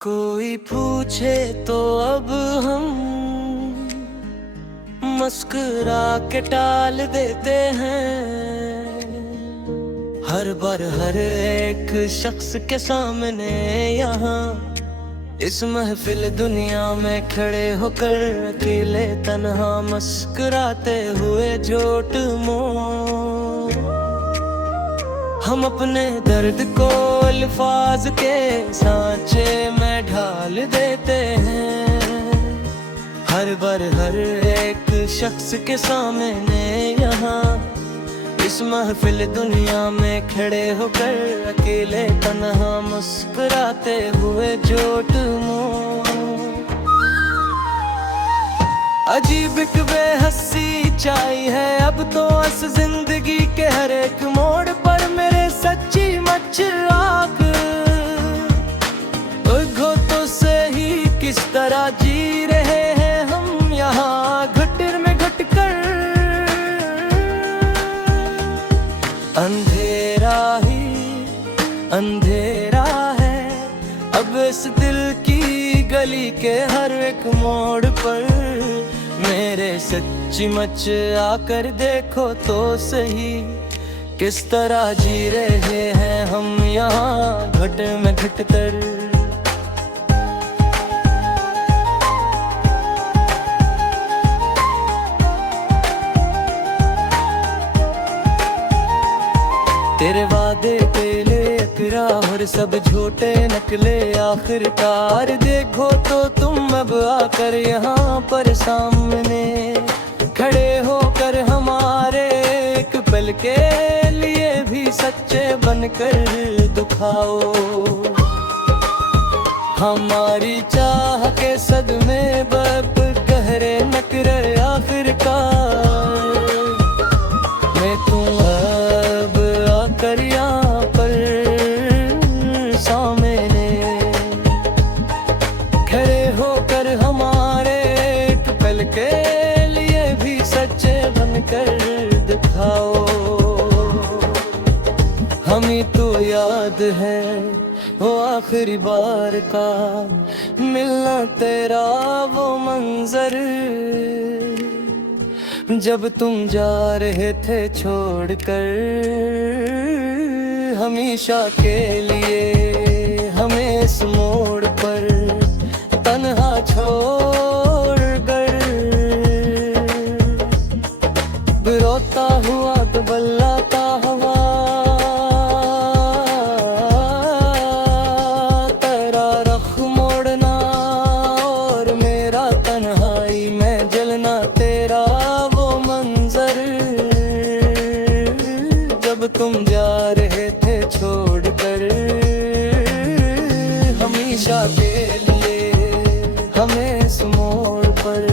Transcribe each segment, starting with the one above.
कोई पूछे तो अब हम मुस्कुरा के टाल देते हैं। हर बार हर एक शख्स के सामने यहाँ इस महफिल दुनिया में खड़े होकर अकेले तन्हा मुस्कुराते हुए झूठ मोड़ हम अपने दर्द को अल्फाज के सांचे में ढाल देते हैं। हर बार हर एक शख्स के सामने यहाँ इस महफिल दुनिया में खड़े होकर अकेले तन्हा मुस्कुराते हुए झूठ मोड़ अजीब एक बेहसी चाई है अब तो इस जिंदगी के हर एक मोड़ पर मेरे सच्ची मच आग घोटों से ही किस तरह जी रहे हैं हम यहाँ घुटन में घुट कर। अंधेरा ही अंधेरा है अब इस दिल की गली के हर एक मोड़ पर मेरे सच्ची मच आकर देखो तो सही किस तरह जी रहे हैं हम यहाँ घुट में घुट कर। तेरे वादे पेले अकरा और सब झूठे नकले आखिरकार देखो तो तुम अब आकर यहाँ पर सामने खड़े होकर हमारे एक पल के लिए भी सच्चे बनकर दिखाओ। हमारी चाह के सदमे बब गहरे नकरे आखिरकार मैं तुम अब आकर यहाँ पर सामने खड़े होकर हमारे एक पल के लिए भी सच्चे बनकर दिखाओ। हमें तो याद है वो आखिरी बार का मिलना तेरा वो मंजर जब तुम जा रहे थे छोड़कर हमेशा के लिए हमें इस मोड़ पर तन्हा छोड़ कर। रोता हुआ तो बल्लाता हुआ तेरा रख मोड़ना और मेरा तन्हाई में जलना तेरा वो मंजर जब तुम जा रहे थे छोड़कर हमेशा के लिए हमें इस मोड़ पर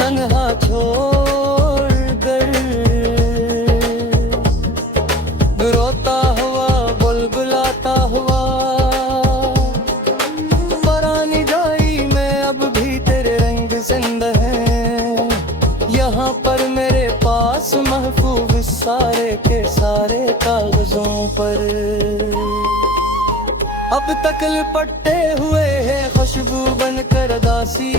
तन्हा छोड़ कर। रोता हुआ बुलबुलाता हुआ पुरानी जाई में अब भी तेरे रंग जिंदा है यहाँ पर मेरे पास महफूज सारे के सारे कागजों पर अब तक लिपटे हुए हैं खुशबू बनकर दासी।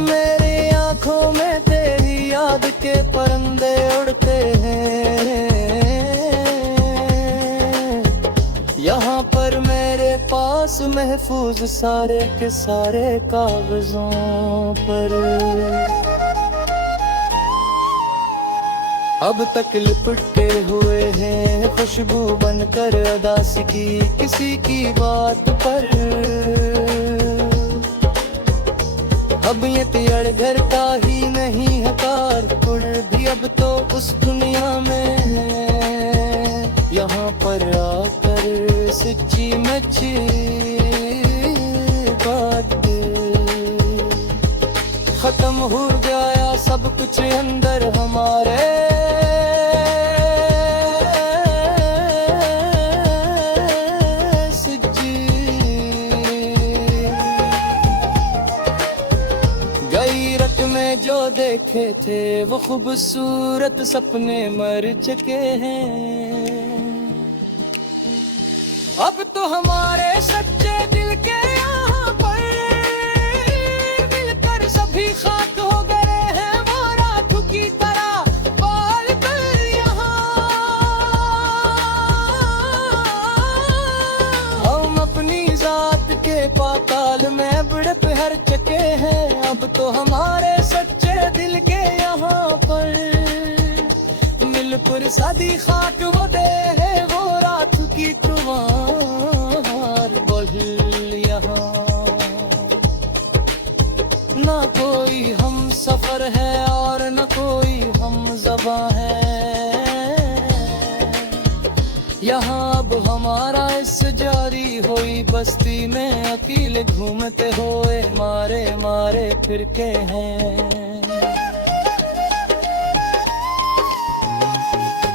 मेरी आंखों में तेरी याद के परिंदे उड़ते हैं यहाँ पर मेरे पास महफूज सारे के सारे कागजों पर अब तक लिपटे हुए हैं खुशबू बनकर अदासी की किसी की बात पर। अब ये तेरे घर का ही नहीं है कारकुल भी अब तो उस दुनिया में है यहाँ पर आकर सच्ची मच्छी बात खत्म हो गया सब कुछ अंदर हमारे गैरत में जो देखे देखे थे वो खूबसूरत सपने मर चुके हैं। अब तो हमारे सच्चे दिल के यहाँ पर मिलकर सभी खाक हो गए हैं वो राख की तरह बाल कर यहाँ। हम अपनी जात के पाताल में बुढ़प हर चके हैं। अब तो हमारे सच्चे दिल के यहाँ पर मिलकर सादी खाक वो दे है वो रात की तुम्हार बहिल यहाँ। ना कोई हम सफर है और न कोई हम ज़बां है यहाँ। अब हमारा इस जारी हुई बस्ती में अकेले घूमते हुए मारे मारे फिरके हैं।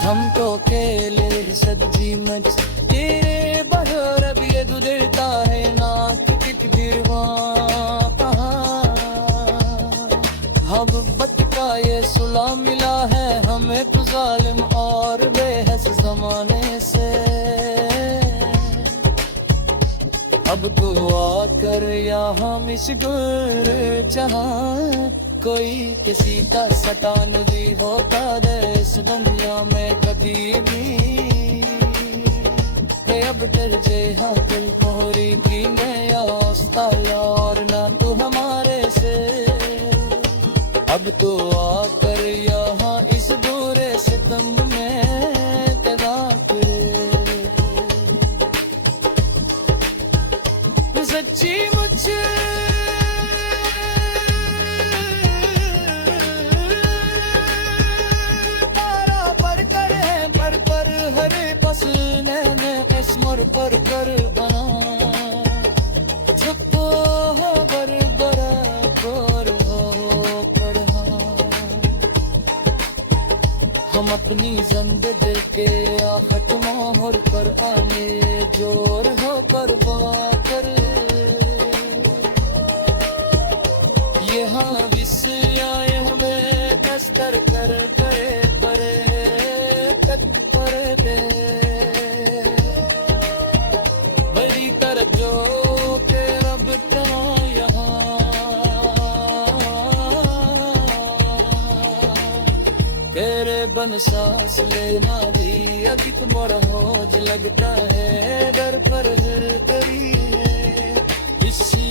हम तो अकेले सब्जी मच तेरे बहर अब ये गुजरता है नाक किट गिरवा। मोहब्बत का ये सुला मिला है हमें तो जालिम और बेहस जमाने से। अब तो आकर यहाँ मिशगुल जहाँ कोई किसी का सटान भी होता देश दुनिया में कभी भी है। अब डर जे हाँ दिल कोहरी की मैं और ना तू हमारे से। अब तो आकर यहाँ इस बुरे सितम में कदा सच्ची मुझे पर कर बना छुपो हो बर बराबर हो कर। हम अपनी जिंदगी के आहट मोहर पर आने जोर हो पर बाकर यहाँ विस्याए हमें कस्तर कर गए परे तक पर गए जो के रब यहाँ तेरे बन सांस लेना भी अधिक मरहोज लगता है घर पर हर करी इसी